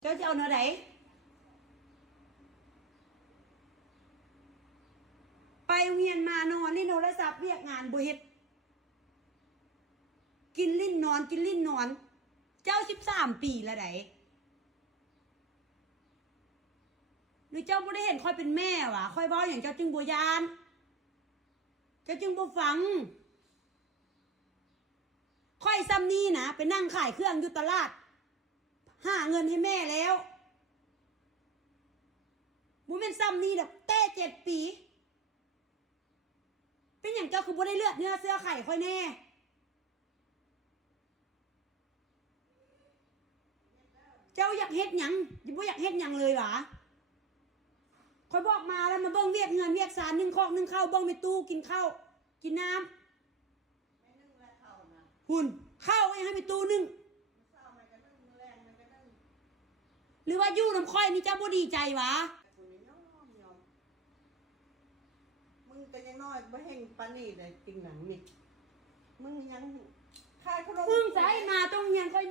เจ้าจะเอาเนื้อไหนไปเวียนมานอนนี่โทรศัพท์เรียกงานบ่เฮ็ดกินลิ้นนอนกินลิ้นนอน เจ้า13 ปีแล้วไดหรือเจ้าบ่ได้เห็นค่อยเป็นแม่วะค่อยเว้าอย่างเจ้าจึงบ่ยานเจ้าจึงบ่ฟังค่อยซ้ำนี้นะไปนั่งขายเครื่องอยู่ตลาดหาเงินให้แม่แล้วบ่แม่นซ้ำนี้ดอกเต้7 ปีเป็นอย่างเจ้าคือบ่ได้เลือดเนื้อเสื้อไข่ค่อยแน่เจ้าอยากเฮ็ดหยังบ่อยากเฮ็ดหยังเลยหวะค่อยบอกมาแล้วมาเบิ่งเวียกเงินเวียกสารนึ่งคอกนึ่งข้าวเบิ่งในตู้กินข้าวกินน้ำไม่นึ่งแล้วข้าวนะหุ่นข้าวยังให้ไปตู้นึ่งหรือว่ายู่น้ำค่อยนี่เจ้าบ่ดีใจวะมึงก็ยังน้อยบ่แห่งปานนี้เลยจริงหนังมิดมึงยังขายขนมมึงใส่มาต้องยังค่อย